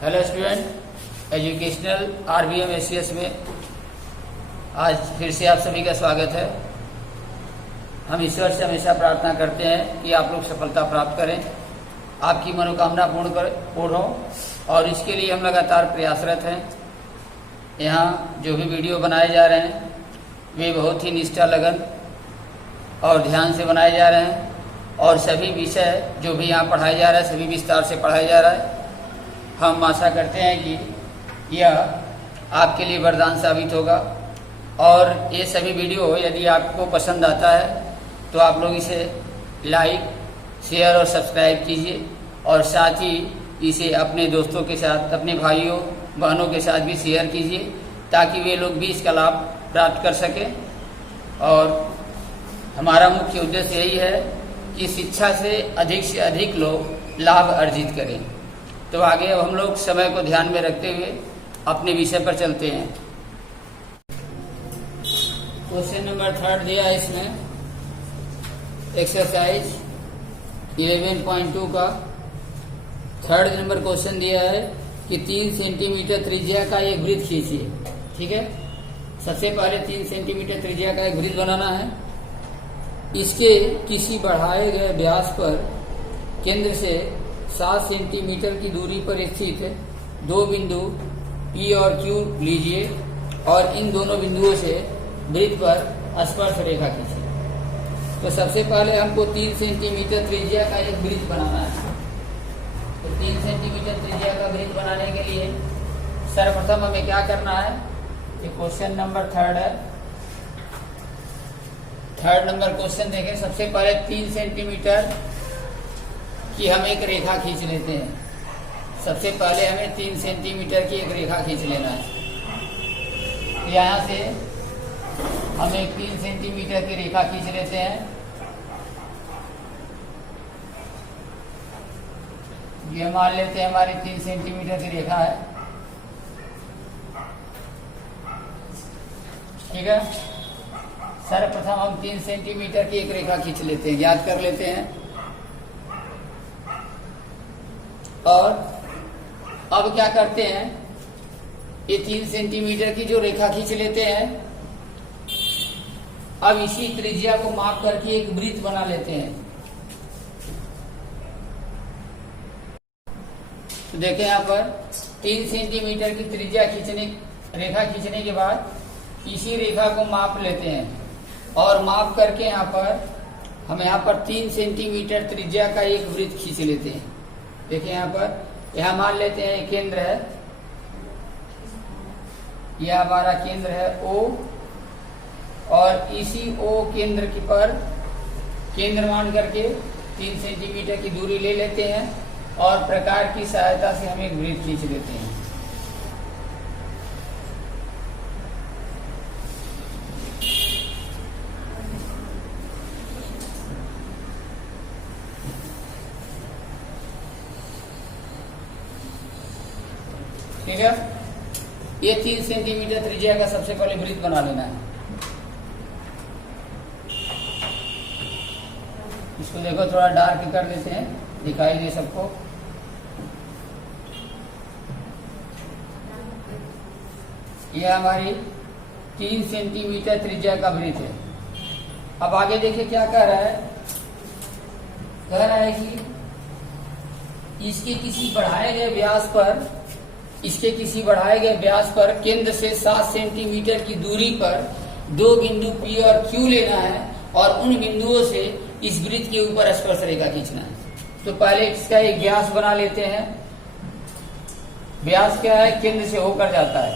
Hello student, educational RBM ACS में आज फिर से आप सभी का स्वागत है। हम ईश्वर से हमेशा प्रार्थना करते हैं कि आप लोग सफलता प्राप्त करें, आपकी मनोकामना पूर्ण हो और इसके लिए हम लगातार प्रयासरत हैं। यहाँ जो भी वीडियो बनाए जा रहे हैं वे बहुत ही निष्ठा, लगन और ध्यान से बनाए जा रहे हैं और सभी विषय जो भी यहाँ पढ़ाया जा रहा है सभी विस्तार से पढ़ाया जा रहा है। हम आशा करते हैं कि यह आपके लिए वरदान साबित होगा और ये सभी वीडियो यदि आपको पसंद आता है तो आप लोग इसे लाइक, शेयर और सब्सक्राइब कीजिए और साथ ही इसे अपने दोस्तों के साथ, अपने भाइयों बहनों के साथ भी शेयर कीजिए ताकि वे लोग भी इसका लाभ प्राप्त कर सकें। और हमारा मुख्य उद्देश्य यही है कि शिक्षा से अधिक लोग लाभ अर्जित करें। तो आगे अब हम लोग समय को ध्यान में रखते हुए अपने विषय पर चलते हैं। क्वेश्चन नंबर 3 दिया है इसमें, एक्सरसाइज 11.2 का 3rd नंबर क्वेश्चन दिया है कि 3 सेंटीमीटर त्रिज्या का एक वृत्त खींचिए। ठीक है, सबसे पहले 3 सेंटीमीटर त्रिज्या का एक वृत्त बनाना है। इसके किसी बढ़ाए गए व्यास पर केंद्र से 7 सेंटीमीटर की दूरी पर स्थित 2 बिंदु P और Q लीजिए और इन दोनों बिंदुओं से वृत्त पर स्पर्श रेखा खींचिए। तो सबसे पहले हमको 3 सेंटीमीटर त्रिज्या का एक वृत्त बनाना है। तो 3 सेंटीमीटर त्रिज्या का वृत्त बनाने के लिए सर्वप्रथम हमें क्या करना है, ये क्वेश्चन नंबर 3 है। 3rd नंबर क्वेश्चन देखें। सबसे पहले 3 सेंटीमीटर की हम एक रेखा खींच लेते हैं। सबसे पहले हमें 3 सेंटीमीटर की एक रेखा खींच लेना है। यहाँ से हम एक 3 सेंटीमीटर की रेखा खींच लेते हैं। ये मान लेते हैं हमारी 3 सेंटीमीटर की रेखा है। ठीक है, सर्वप्रथम हम 3 सेंटीमीटर की एक रेखा खींच लेते हैं, याद कर लेते हैं। और अब क्या करते हैं, ये 3 सेंटीमीटर की जो रेखा खींच लेते हैं, अब इसी त्रिज्या को माप करके एक वृत्त बना लेते हैं। तो देखें यहाँ पर 3 सेंटीमीटर की त्रिज्या रेखा खींचने के बाद इसी रेखा को माप लेते हैं और माप करके यहाँ पर हम यहाँ पर 3 सेंटीमीटर त्रिज्या का एक वृत्त खींच लेते हैं। देखिए यहाँ मान लेते हैं केंद्र है, यह हमारा केंद्र है O और इसी O केंद्र के पर केंद्र मान करके 3 सेंटीमीटर की दूरी ले लेते हैं और प्रकार की सहायता से हम एक वृत्त खींच लेते हैं। ठीक है, ये 3 सेंटीमीटर त्रिज्या का सबसे पहले वृत्त बना लेना है। इसको देखो थोड़ा डार्क कर देते हैं, दिखाई दे सबको। यह हमारी 3 सेंटीमीटर त्रिज्या का वृत्त है। अब आगे देखिए क्या कह रहा है, कह रहा है कि इसके किसी बढ़ाए गए व्यास पर केंद्र से 7 सेंटीमीटर की दूरी पर 2 बिंदु P और Q लेना है और उन बिंदुओं से इस वृत्त के ऊपर स्पर्श रेखा खींचना है। तो पहले इसका एक व्यास बना लेते हैं। व्यास क्या है, केंद्र से होकर जाता है।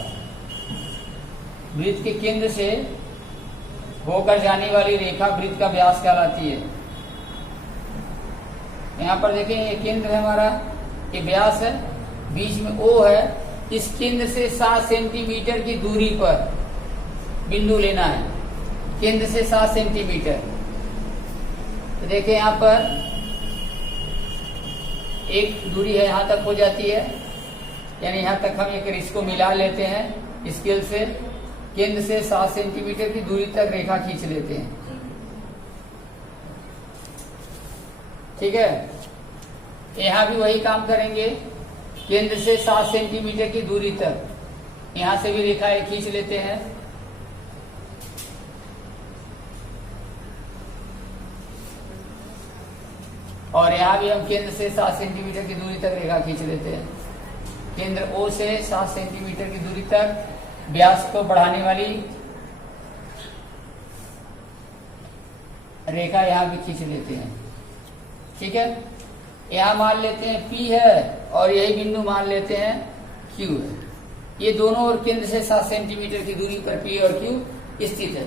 वृत्त के केंद्र से होकर जाने वाली रेखा वृत्त का व्यास कहलाती है। यहाँ पर देखें ये केंद्र है हमारा, ये व्यास है, बीच में O है। इस केंद्र से 7 सेंटीमीटर की दूरी पर बिंदु लेना है, केंद्र से 7 सेंटीमीटर। तो देखें यहाँ पर एक दूरी है, यहाँ तक हो जाती है, यानी यहाँ तक हम एक इसको मिला लेते हैं स्केल से। केंद्र से 7 सेंटीमीटर की दूरी तक रेखा खींच लेते हैं। ठीक है, यहाँ भी वही काम करेंगे। केंद्र से 7 सेंटीमीटर की दूरी तक, यहां से भी रेखा एक खींच लेते हैं। और यहां भी हम केंद्र से 7 सेंटीमीटर की दूरी तक रेखा खींच लेते हैं। केंद्र O से 7 सेंटीमीटर की दूरी तक व्यास को बढ़ाने वाली रेखा यहां भी खींच लेते हैं। ठीक है, यहां मान लेते हैं P है और यही बिंदु मान लेते हैं Q है। ये दोनों और केंद्र से 7 सेंटीमीटर की दूरी पर P और Q स्थित है।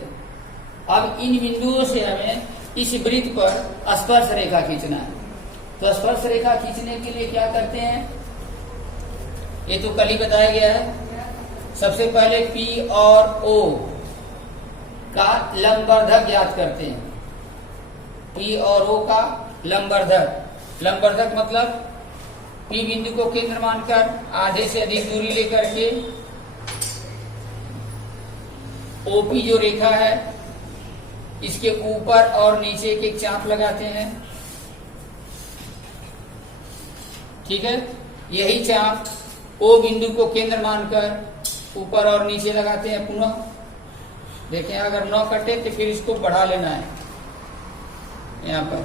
अब इन बिंदुओं से हमें इस वृत्त पर स्पर्श रेखा खींचना है। तो स्पर्श रेखा खींचने के लिए क्या करते हैं, ये तो कल ही बताया गया है। सबसे पहले P और O का लंबवर्धक ज्ञात करते हैं। P और O का लंबवर्धक मतलब P बिंदु को केंद्र मानकर आधे से अधिक दूरी लेकर के OP जो रेखा है इसके ऊपर और नीचे एक चाप लगाते हैं। ठीक है, यही चाप O बिंदु को केंद्र मानकर ऊपर और नीचे लगाते हैं पुनः। देखें, अगर न कटे तो फिर इसको बढ़ा लेना है। यहाँ पर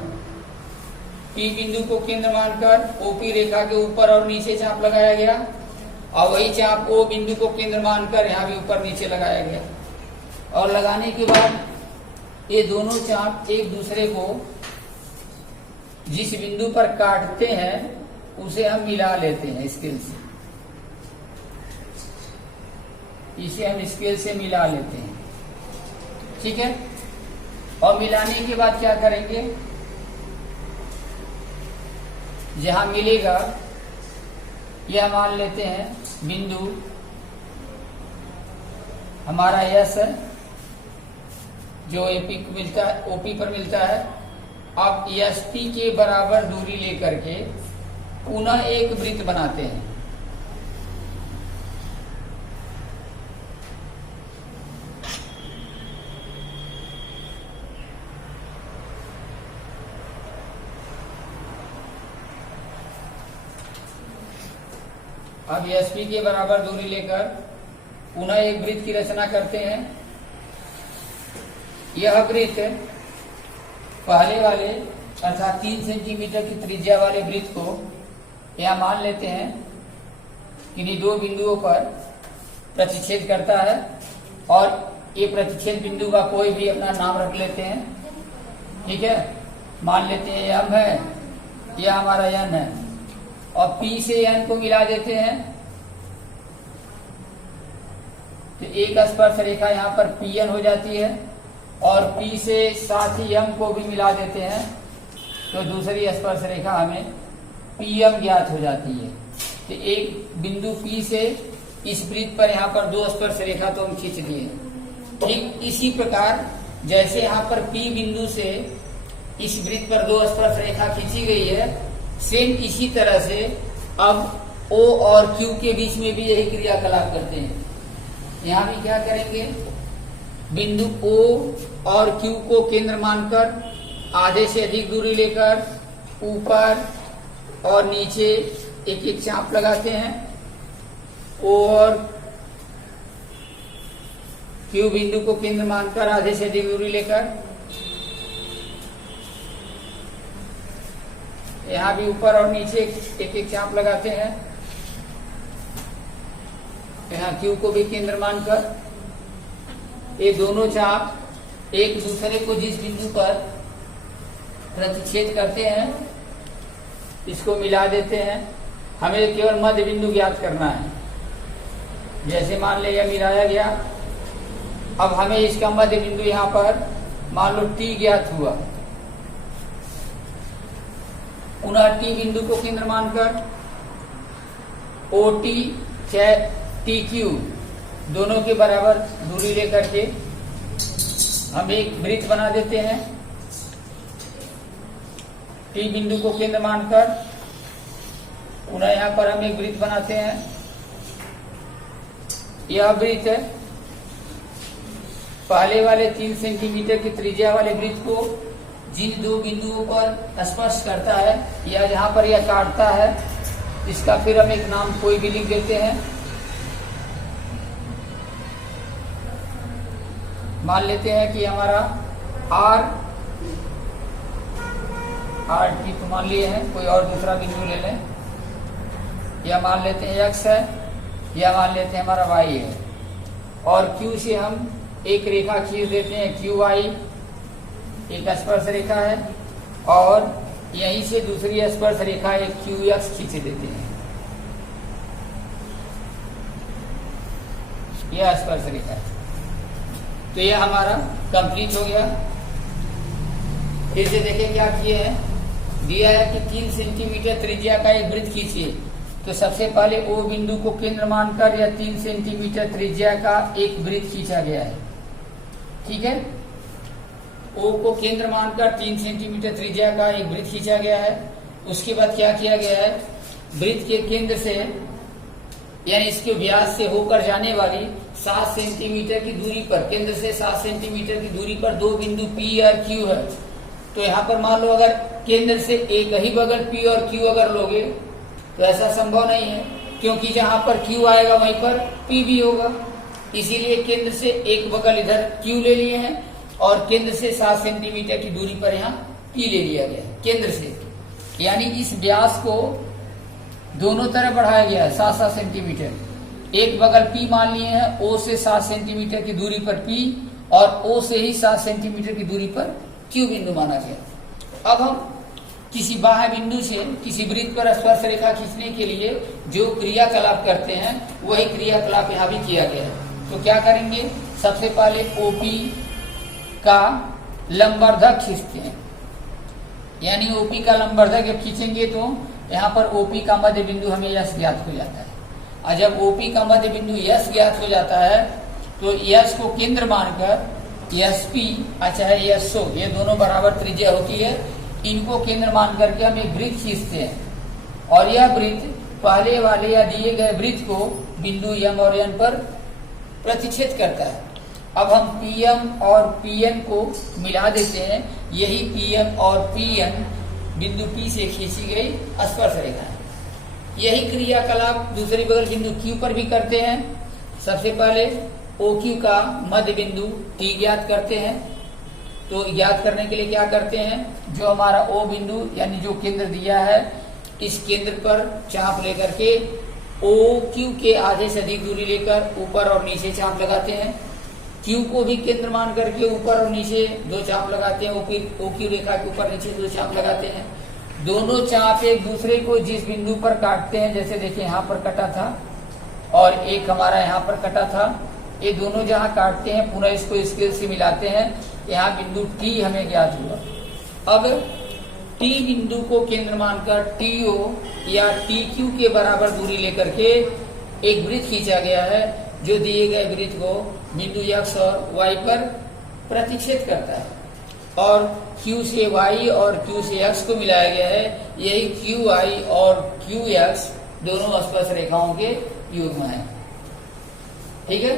P बिंदु को केंद्र मानकर OP रेखा के ऊपर और नीचे चाप लगाया गया और वही चाप O बिंदु को केंद्र मानकर यहाँ भी ऊपर नीचे लगाया गया। और लगाने के बाद ये दोनों चाप एक दूसरे को जिस बिंदु पर काटते हैं उसे हम मिला लेते हैं स्केल से। इसे हम स्केल से मिला लेते हैं। ठीक है, और मिलाने के बाद क्या करेंगे, जहां मिलेगा यह मान लेते हैं बिंदु हमारा यस है जो ओपी पर मिलता है। अब एसपी के बराबर दूरी लेकर के पुनः एक वृत्त बनाते हैं। अब एसपी के बराबर दूरी लेकर पुनः एक वृत्त की रचना करते हैं। यह वृत्त पहले वाले अर्थात 3 सेंटीमीटर की त्रिज्या वाले वृत्त को यह मान लेते हैं कि दो बिंदुओं पर प्रतिच्छेद करता है और ये प्रतिच्छेद बिंदु का कोई भी अपना नाम रख लेते हैं। ठीक है, मान लेते हैं एम है, यह हमारा एन है और P से एन को मिला देते हैं तो एक स्पर्श रेखा यहाँ पर PN हो जाती है और P से साथ ही M को भी मिला देते हैं तो दूसरी स्पर्श रेखा हमें PM ज्ञात हो जाती है। तो एक बिंदु P से इस वृत्त पर यहाँ पर दो स्पर्श रेखा तो हम खींच दिए। ठीक इसी प्रकार जैसे यहाँ पर P बिंदु से इस वृत्त पर दो स्पर्श रेखा खींची गई है, सेम इसी तरह से अब O और Q के बीच में भी यही क्रियाकलाप करते हैं। यहाँ भी क्या करेंगे, बिंदु O और Q को केंद्र मानकर आधे से अधिक दूरी लेकर ऊपर और नीचे एक एक चाप लगाते हैं। O और Q बिंदु को केंद्र मानकर आधे से अधिक दूरी लेकर यहाँ भी ऊपर और नीचे एक एक चाप लगाते हैं। यहाँ Q को भी केंद्र मानकर ये दोनों चाप एक दूसरे को जिस बिंदु पर प्रतिच्छेद करते हैं इसको मिला देते हैं। हमें केवल मध्य बिंदु ज्ञात करना है। जैसे मान ले यह मिलाया गया, अब हमें इसका मध्य बिंदु यहाँ पर मान लो T ज्ञात हुआ। पुनः T बिंदु को केंद्र मानकर OT चाहे TQ दोनों के बराबर दूरी लेकर के हम एक वृत्त बना देते हैं। T बिंदु को केंद्र मानकर पुनः यहाँ पर हम एक वृत्त बनाते हैं। यह वृत्त पहले वाले 3 सेंटीमीटर की त्रिज्या वाले वृत्त को जिन दो बिंदुओं पर स्पर्श करता है या जहां पर यह काटता है इसका फिर हम एक नाम कोई भी लिख देते हैं। मान लेते हैं कि हमारा आर टी तो मान लिए हैं, कोई और दूसरा बिंदु ले लें, या मान लेते हैं एक्स है, या मान लेते हैं हमारा वाई है, और क्यू से हम एक रेखा खींच देते हैं, क्यू वाई एक स्पर्श रेखा है, और यहीं से दूसरी स्पर्श रेखा एक क्यू एक्स खींच देते हैं। यह स्पर्श रेखा है, तो यह हमारा कंप्लीट हो गया। फिर से देखिए क्या किए हैं, दिया है कि 3 सेंटीमीटर त्रिज्या का एक वृत्त खींचिए। तो सबसे पहले ओ बिंदु को केंद्र मानकर या 3 सेंटीमीटर त्रिज्या का एक वृत्त खींचा गया है। ठीक है, ओ को केंद्र मानकर 3 सेंटीमीटर त्रिज्या का एक वृत्त खींचा गया है। उसके बाद क्या किया गया है, वृत्त के केंद्र से यानी इसके व्यास से होकर जाने वाली 7 सेंटीमीटर की दूरी पर, केंद्र से 7 सेंटीमीटर की दूरी पर दो बिंदु P और Q है। तो यहाँ पर मान लो अगर केंद्र से एक ही बगल P और Q अगर लोगे तो ऐसा संभव नहीं है, क्योंकि जहां पर Q आएगा वहीं पर P भी होगा। इसीलिए केंद्र से एक बगल इधर Q ले लिए हैं और केंद्र से 7 सेंटीमीटर की दूरी पर यहाँ P ले लिया गया है केंद्र से। यानी इस व्यास को दोनों तरफ बढ़ाया गया है 7-7 सेंटीमीटर। एक बगल P मान लिए हैं, O से 7 सेंटीमीटर की दूरी पर P और O से ही 7 सेंटीमीटर की दूरी पर Q बिंदु माना गया। अब हम किसी बाह्य बिंदु से किसी वृत्त पर स्पर्श रेखा खींचने के लिए जो क्रियाकलाप करते हैं वही क्रियाकलाप यहाँ भी किया गया है। तो क्या करेंगे, सबसे पहले OP का लंबवर्धक खींचते हैं। यानी OP का लंबवर्धक जब खींचेंगे तो यहाँ पर OP का मध्य बिंदु हमें यश ज्ञात हो जाता है। और जब OP का मध्य बिंदु यश ज्ञात हो जाता है तो यश को केंद्र मानकर SP चाहे यशो, ये दोनों बराबर त्रिज्या होती है, इनको केंद्र मान करके हम एक वृत्त खींचते हैं और यह वृत्त पहले वाले या दिए गए वृत्त को बिंदु M और N पर प्रतिच्छेद करता है। अब हम PM और PN को मिला देते हैं, यही PM और PN बिंदु P से खींची गई स्पर्श रेखा है। यही क्रियाकलाप दूसरी बगल बिंदु Q पर भी करते हैं। सबसे पहले OQ का मध्य बिंदु T ज्ञात करते हैं। तो ज्ञात करने के लिए क्या करते हैं, जो हमारा O बिंदु यानी जो केंद्र दिया है, इस केंद्र पर चाप लेकर के OQ के आधे से अधिक दूरी लेकर ऊपर और नीचे चाप लगाते हैं। Q को भी केंद्र मान करके ऊपर और नीचे 2 चाप लगाते हैं। OQ रेखा के ऊपर नीचे 2 चाप लगाते हैं। दोनों चाप एक दूसरे को जिस बिंदु पर काटते हैं, जैसे देखिए यहाँ पर कटा था और एक हमारा यहाँ पर कटा था, ये दोनों जहाँ काटते हैं पुनः इसको स्केल से मिलाते हैं। यहाँ बिंदु T हमें ज्ञात हुआ। अब T बिंदु को केंद्र मानकर TO या TQ के बराबर दूरी लेकर के एक वृत्त खींचा गया है, जो दिए गए वृत्त को बिंदु X और Y पर प्रतिच्छेद करता है और Q से Y और Q से X को मिलाया गया है। यही QI और QX दोनों स्पर्श रेखाओं के युग्म हैं। ठीक है,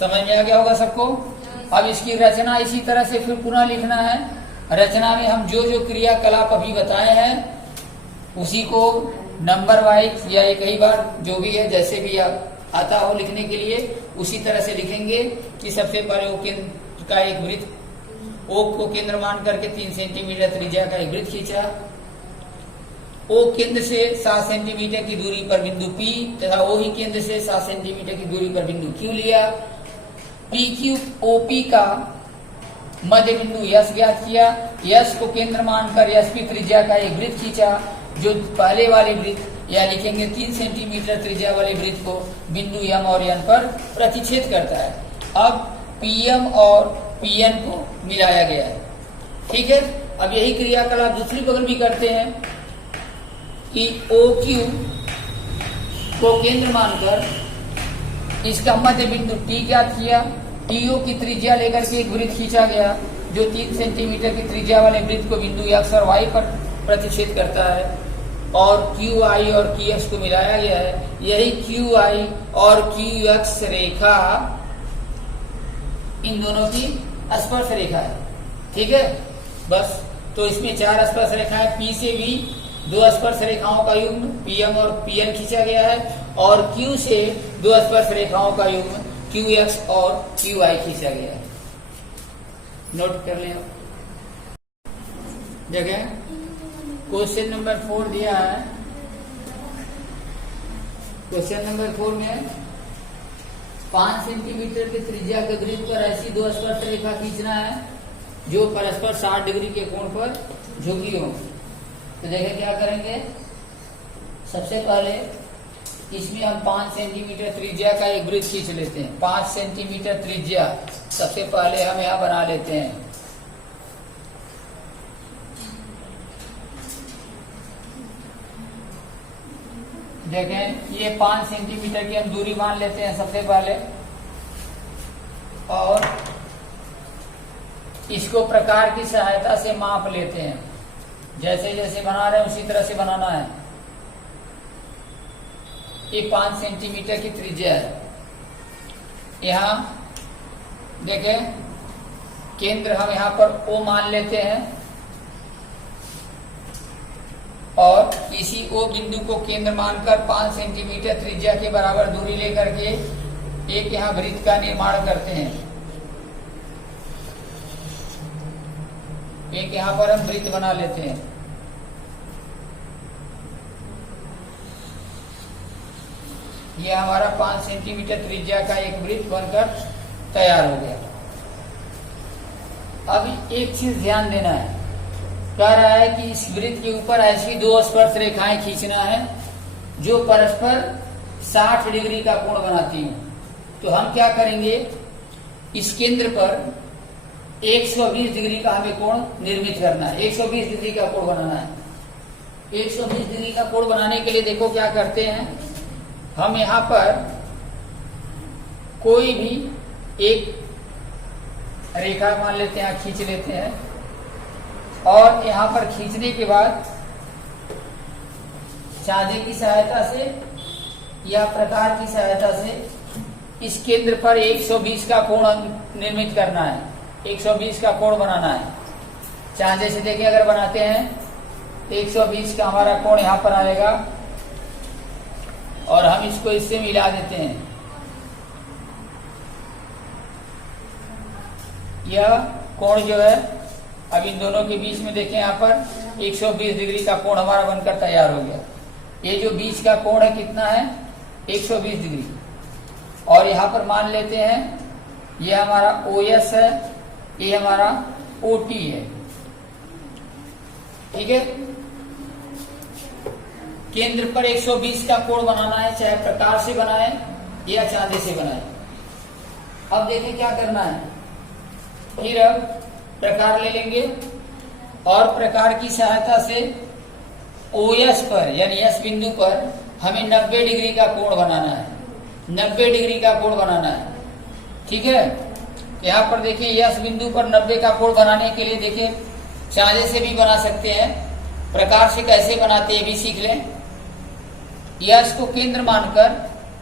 समझ में आ गया होगा सबको। अब इसकी रचना इसी तरह से फिर पुनः लिखना है। रचना में हम जो जो क्रियाकलाप अभी बताए हैं उसी को नंबर वाइज या एक ही बार जो भी है जैसे भी आप आता हो लिखने के लिए उसी तरह से लिखेंगे कि सबसे पहले O केंद्र का एक वृत्त, O को केंद्र मान करके 3 सेंटीमीटर त्रिज्या का एक वृत्त खींचा। O केंद्र से 7 सेंटीमीटर की दूरी पर बिंदु P तथा O ही केंद्र से 7 सेंटीमीटर की दूरी पर बिंदु Q लिया। PQ OP का मध्य बिंदु यश ज्ञात किया। यश को केंद्र मानकर SP त्रिज्या का एक वृत्त खींचा, जो पहले वाले वृत्त या लिखेंगे 3 सेंटीमीटर त्रिज्या वाले वृत्त को बिंदु M और N पर प्रतिच्छेद करता है। अब PM और PN को मिलाया गया है। ठीक है, अब यही क्रियाकलाप दूसरी बगल भी करते हैं कि OQ को केंद्र मानकर इसका मध्य बिंदु T ज्ञात किया। TO की त्रिज्या लेकर के एक वृत्त खींचा गया, जो 3 सेंटीमीटर की त्रिज्या वाले वृत्त को बिंदु X और Y पर प्रतिच्छेद करता है और QI और QX को मिलाया गया है। यही QI और QX रेखा इन दोनों की स्पर्श रेखा है। ठीक है, बस तो इसमें 4 स्पर्श रेखा है। P से भी दो स्पर्श रेखाओं का युग्म PM और PN खींचा गया है, और Q से दो स्पर्श रेखाओं का युग्म QX और QY खींचा गया है। नोट कर लें आप। जगह क्वेश्चन नंबर 4 दिया है। क्वेश्चन नंबर 4 में 5 सेंटीमीटर की त्रिज्या के वृत्त पर ऐसी दो स्पर्श रेखा खींचना है जो परस्पर 60 डिग्री के कोण पर झुकी हो। तो देखें क्या करेंगे। सबसे पहले इसमें हम 5 सेंटीमीटर त्रिज्या का एक वृत्त खींच लेते हैं। 5 सेंटीमीटर त्रिज्या सबसे पहले हम यहाँ बना लेते हैं। देखें ये 5 सेंटीमीटर की हम दूरी मान लेते हैं सबसे पहले, और इसको प्रकार की सहायता से माप लेते हैं। जैसे जैसे बना रहे हैं उसी तरह से बनाना है। ये 5 सेंटीमीटर की त्रिज्या है। यहाँ देखें केंद्र हम यहाँ पर O मान लेते हैं, और इसी O बिंदु को केंद्र मानकर 5 सेंटीमीटर त्रिज्या के बराबर दूरी लेकर के एक यहाँ वृत्त का निर्माण करते हैं। एक यहाँ पर हम वृत्त बना लेते हैं। ये हमारा 5 सेंटीमीटर त्रिज्या का एक वृत्त बनकर तैयार हो गया। अब एक चीज ध्यान देना है। कह रहा है कि इस वृत्त के ऊपर ऐसी दो स्पर्श रेखाएं खींचना है जो परस्पर 60 डिग्री का कोण बनाती हैं। तो हम क्या करेंगे, इस केंद्र पर 120 डिग्री का हमें कोण निर्मित करना है। 120 डिग्री का कोण बनाना है। 120 डिग्री का कोण बनाने के लिए देखो क्या करते हैं। हम यहाँ पर कोई भी एक रेखा मान लेते हैं, खींच लेते हैं, और यहाँ पर खींचने के बाद चांदे की सहायता से या प्रकार की सहायता से इस केंद्र पर 120 का कोण निर्मित करना है। 120 का कोण बनाना है। चांदे से देखिए अगर बनाते हैं 120 का हमारा कोण यहाँ पर आएगा, और हम इसको इससे मिला देते हैं। यह कोण जो है अब इन दोनों के बीच में देखें, यहाँ पर 120 डिग्री का कोण हमारा बनकर तैयार हो गया। ये जो बीच का कोण है कितना है, 120 डिग्री। और यहाँ पर मान लेते हैं ये हमारा OS है, ये हमारा OT है। ठीक है। केंद्र पर 120 का कोण बनाना है, चाहे प्रकार से बनाए या चांदी से बनाए। अब देखिए क्या करना है। फिर अब प्रकार ले लेंगे, और प्रकार की सहायता से OS पर यानी S बिंदु पर हमें 90 डिग्री का कोण बनाना है। 90 डिग्री का कोण बनाना है। ठीक है। यहाँ पर देखिए S बिंदु पर 90 का कोण बनाने के लिए देखिए चांदे से भी बना सकते हैं, प्रकार से कैसे बनाते हैं भी सीख लें। S को केंद्र मानकर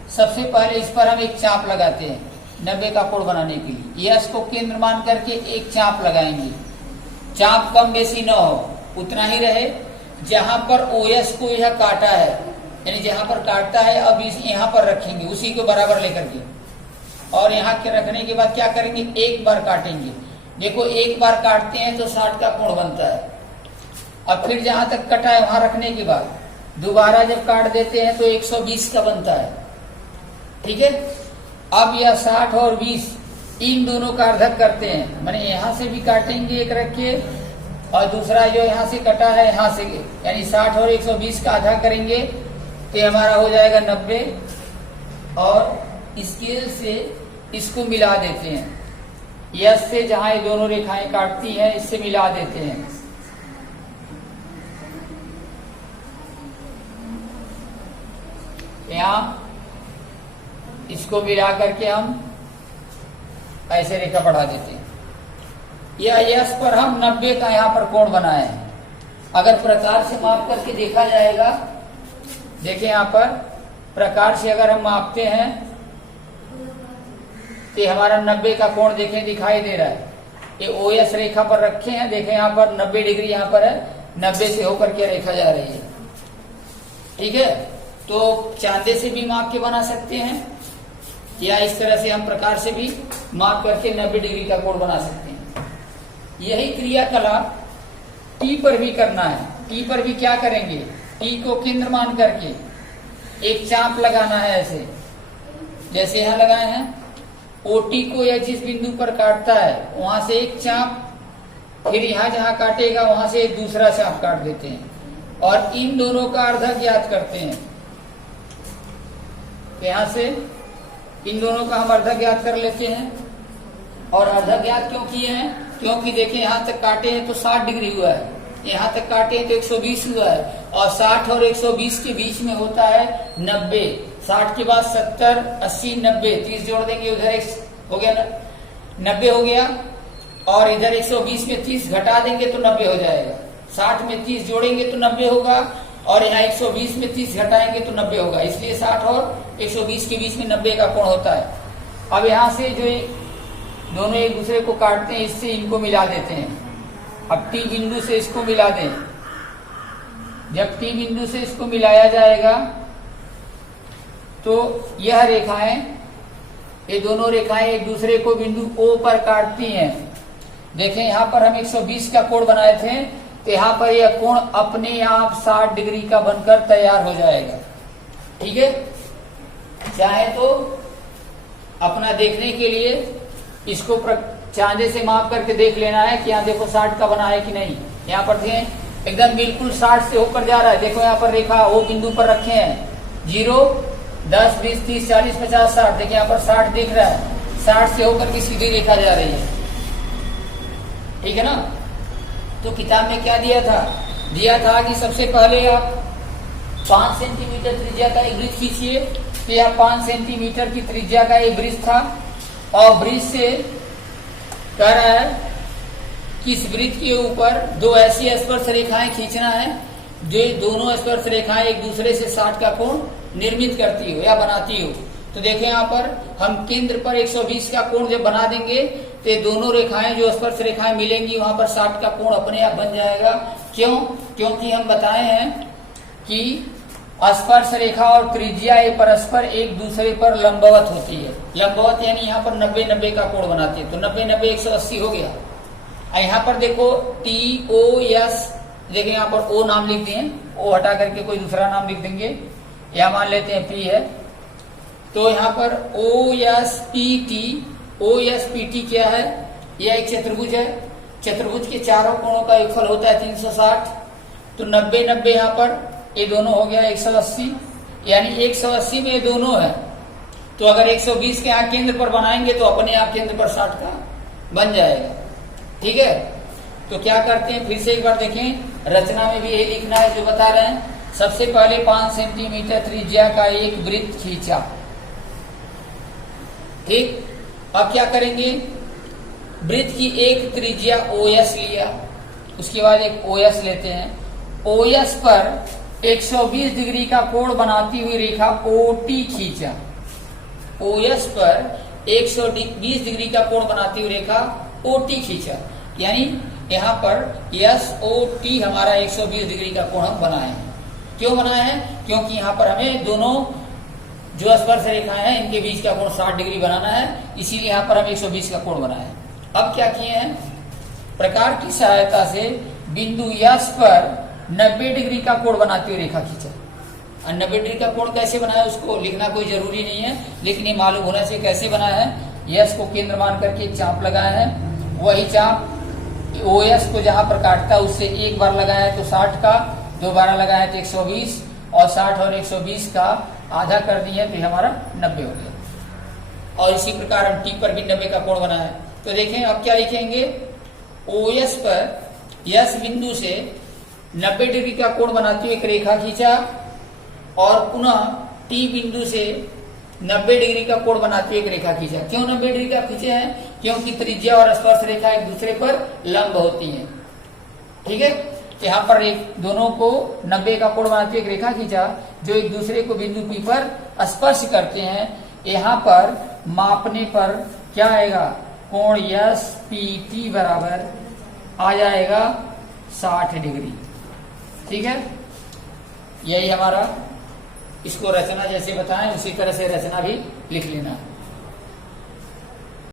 सबसे पहले इस पर हम एक चाप लगाते हैं 90 का कोण बनाने के लिए। S को केंद्र मान करके एक चाप लगाएंगे। चाप कम बेसी न हो, उतना ही रहे। जहां पर OS को यह काटा है, यानी जहां पर काटता है, अब इस यहाँ पर रखेंगे उसी को बराबर लेकर के, और यहाँ के रखने के बाद क्या करेंगे, एक बार काटेंगे। देखो एक बार काटते हैं तो 60 का कोण बनता है। अब फिर जहां तक कटा है वहां रखने के बाद दोबारा जब काट देते हैं तो 120 का बनता है। ठीक है। अब यह 60 और 20 इन दोनों का अर्धक करते हैं, माने यहाँ से भी काटेंगे एक रख के, और दूसरा जो यहाँ से कटा है यहाँ से, यानी 60 और 120 का आधा करेंगे तो हमारा हो जाएगा 90, और स्केल से इसको मिला देते हैं। यस से जहां ये दोनों रेखाएं काटती हैं इससे मिला देते हैं। यहाँ इसको मिला करके हम ऐसे रेखा बढ़ा देते हैं। या यस पर हम 90 का यहाँ पर कोण बनाए हैं। अगर प्रकार से माप करके देखा जाएगा, देखिए यहाँ पर प्रकार से अगर हम मापते हैं तो हमारा 90 का कोण देखें दिखाई दे रहा है। ये OS रेखा पर रखे हैं, देखें यहाँ पर 90 डिग्री यहाँ पर है, 90 से होकर के रेखा जा रही है। ठीक है, तो चांदे से भी माप के बना सकते हैं या इस तरह से हम प्रकार से भी माप करके 90 डिग्री का कोण बना सकते हैं। यही क्रियाकलाप टी पर भी करना है। टी पर भी क्या करेंगे, टी को केंद्र मान करके एक चाप लगाना है, ऐसे जैसे यहां लगाए हैं। ओटी को या जिस बिंदु पर काटता है वहां से एक चाप, फिर यहां जहां काटेगा वहां से एक दूसरा चाप काट देते हैं और इन दोनों का अर्धक ज्ञात करते हैं। यहां से इन दोनों का हम अर्धक ज्ञात कर लेते हैं। और अर्धक ज्ञात क्यों किए हैं, क्योंकि देखिए यहां तक काटे हैं तो 60 डिग्री हुआ है, यहां तक काटे हैं तो 120 हुआ है, और 60 और 120 के बीच में होता है 90। 60 के बाद 70, 80, 90, 30 जोड़ देंगे, उधर हो गया 90 हो गया, और इधर 120 में 30 घटा देंगे तो 90 हो जाएगा। 60 में 30 जोड़ेंगे तो 90 होगा, और यहाँ 120 में 30 घटाएंगे तो 90 होगा। इसलिए 60 और 120 के बीच में 90 का कोण होता है। अब यहाँ से जो दोनों एक दूसरे को काटते हैं, इससे इनको मिला देते हैं। अब टी बिंदु से इसको मिला दें। जब टी बिंदु से इसको मिलाया जाएगा तो यह रेखाएं, ये दोनों रेखाएं एक दूसरे को बिंदु O पर काटती हैं। देखें यहाँ पर हम 120 का कोण बनाए थे, तो यहाँ पर यह कोण अपने आप 60 डिग्री का बनकर तैयार हो जाएगा। ठीक है, चाहे तो अपना देखने के लिए इसको चांदे से माप करके देख लेना है कि यहाँ देखो 60 का बना है कि नहीं। यहाँ पर देखें एकदम बिल्कुल 60 से होकर जा रहा है। देखो यहाँ पर रेखा O बिंदु पर रखे हैं, 0, 10, 20, 30, 40, 50, 60। देखिए यहाँ पर 60 दिख रहा है, 60 से होकर की सीधी रेखा जा रही है। ठीक है ना। तो किताब में क्या दिया था कि सबसे पहले आप 5 सेंटीमीटर त्रिज्या का एक वृत्त खींचिए। तो यह 5 सेंटीमीटर की त्रिज्या का एक वृत्त था, और वृत्त से कह रहा है कि इस वृत्त के ऊपर दो ऐसी स्पर्श रेखाएं खींचना है जो दोनों स्पर्श रेखाएं एक दूसरे से 60 का कोण निर्मित करती हो या बनाती हो। तो देखें यहाँ पर हम केंद्र पर 120 का कोण जब बना देंगे तो दोनों रेखाएं जो स्पर्श रेखाएं मिलेंगी वहां पर 60 का कोण अपने आप बन जाएगा। क्यों? क्योंकि हम बताए हैं कि स्पर्श रेखा और त्रिज्या ये परस्पर एक दूसरे पर लंबवत होती है। लंबवत यानी यहाँ पर 90-90 का कोण बनाती है। तो 90-90 180 हो गया। यहाँ पर देखो TOS, देखिए यहाँ पर O नाम लिख दिए, O हटा करके कोई दूसरा नाम लिख देंगे, या मान लेते हैं P है। तो यहाँ पर OSPT क्या है? यह एक चतुर्भुज है। चतुर्भुज के चारों कोणों का योगफल होता है 360। तो 90-90 यहाँ पर ये दोनों हो गया 180, यानी 180 में ये दोनों है। तो अगर 120 के यहाँ केंद्र पर बनाएंगे तो अपने आप केंद्र पर 60 का बन जाएगा। ठीक है, तो क्या करते हैं फिर से एक बार देखें, रचना में भी यही लिखना है जो बता रहे हैं। सबसे पहले 5 सेंटीमीटर त्रिज्या का एक वृत्त खींचा। ठीक, अब क्या करेंगे, वृत्त की एक त्रिज्या OS लिया, उसके बाद एक OS लेते हैं। OS पर 120 डिग्री का कोण बनाती हुई रेखा OT खींचा। OS पर 120 डिग्री का कोण बनाती हुई रेखा OT खींचा, यानी यहाँ पर SOT हमारा 120 डिग्री का कोण हम बनाए हैं। क्यों बनाए हैं? क्योंकि यहाँ पर हमें दोनों जो स्पर्श रेखाएं हैं इनके बीच का कोण 60 डिग्री बनाना है, इसीलिए यहाँ पर हम 120 का कोण बनाए हैं। अब क्या किए हैं, प्रकार की सहायता से बिंदु S पर 90 डिग्री का कोण बनाती हुई रेखा खींचा। 90 डिग्री का कोण कैसे बनाया उसको लिखना कोई जरूरी नहीं है, लेकिन ये मालूम होना चाहिए कैसे बनाया है। यस को केंद्र मान करके एक चाप लगाया है, वही चाप OS को जहां पर काटता है उससे एक बार लगाया है तो 60 का, दोबारा लगाया तो 120, और 60 और 120 का आधा कर दिए तो हमारा 90 हो गया। और इसी प्रकार हम T पर भी 90 का कोण बनाया है। तो देखें अब क्या लिखेंगे, OS पर यस बिंदु से 90 डिग्री का कोण बनाती हुई एक रेखा खींचा, और पुनः T बिंदु से 90 डिग्री का कोण बनाती हुई एक रेखा खींचा। क्यों 90 डिग्री का खींचे हैं? क्योंकि त्रिज्या और स्पर्श रेखा एक दूसरे पर लंब होती हैं। ठीक है, यहाँ पर एक दोनों को 90 का कोण बनाती हुई एक रेखा खींचा जो एक दूसरे को बिंदु P पर स्पर्श करते हैं। यहाँ पर मापने पर क्या आएगा, कोण SPT बराबर आ जाएगा 60 डिग्री। ठीक है, यही हमारा, इसको रचना जैसे बताएं उसी तरह से रचना भी लिख लेना।